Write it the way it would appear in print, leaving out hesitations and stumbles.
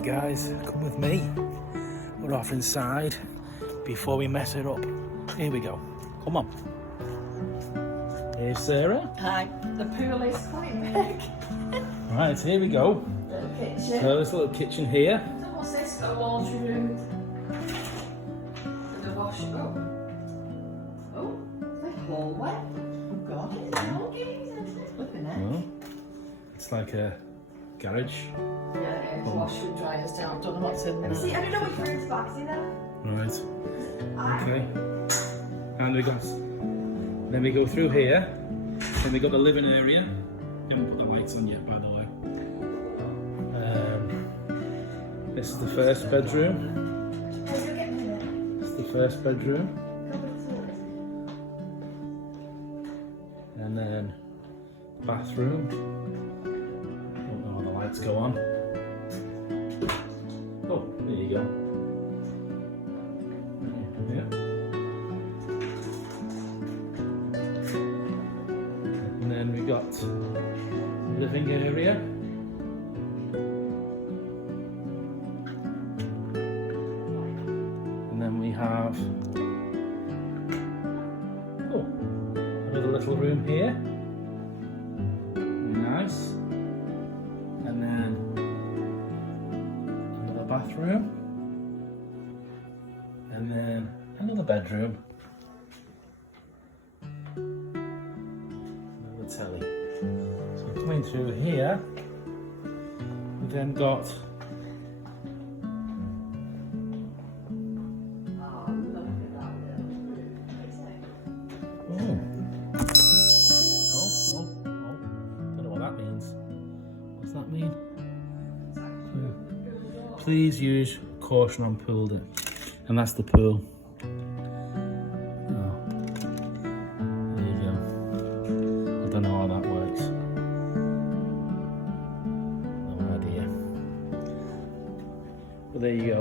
Right guys, come with me. We're off inside before we mess it up. Here we go. Come on. Here's Sarah. Hi. The pool is quite big. Right, here we go. Little kitchen. So there's a little kitchen here. So what's this? Got a laundry room. And a wash. Oh, the hallway. Oh God, it's all games, isn't it? Flipping it. Well, it's like a garage. Yeah, it is. Wash and dryers down. Don't know what's in there. See, I don't know which room's back, see that? Right. Okay. And then we go through here. Then we got the living area. Haven't put the lights on yet, by the way. This is the first bedroom. Oh, you're getting it. This is the first bedroom. And then bathroom. Don't know how the lights go on. Oh, there you go. Yeah. And then we got living area. And then we have another little room here. Very nice. And then another bathroom. And then another bedroom. Another telly. So coming through here, we then got don't know what that means. What's that mean? Please use caution on pool day. And that's the pool. Oh. There you go. I don't know how that works. No idea. But there you go.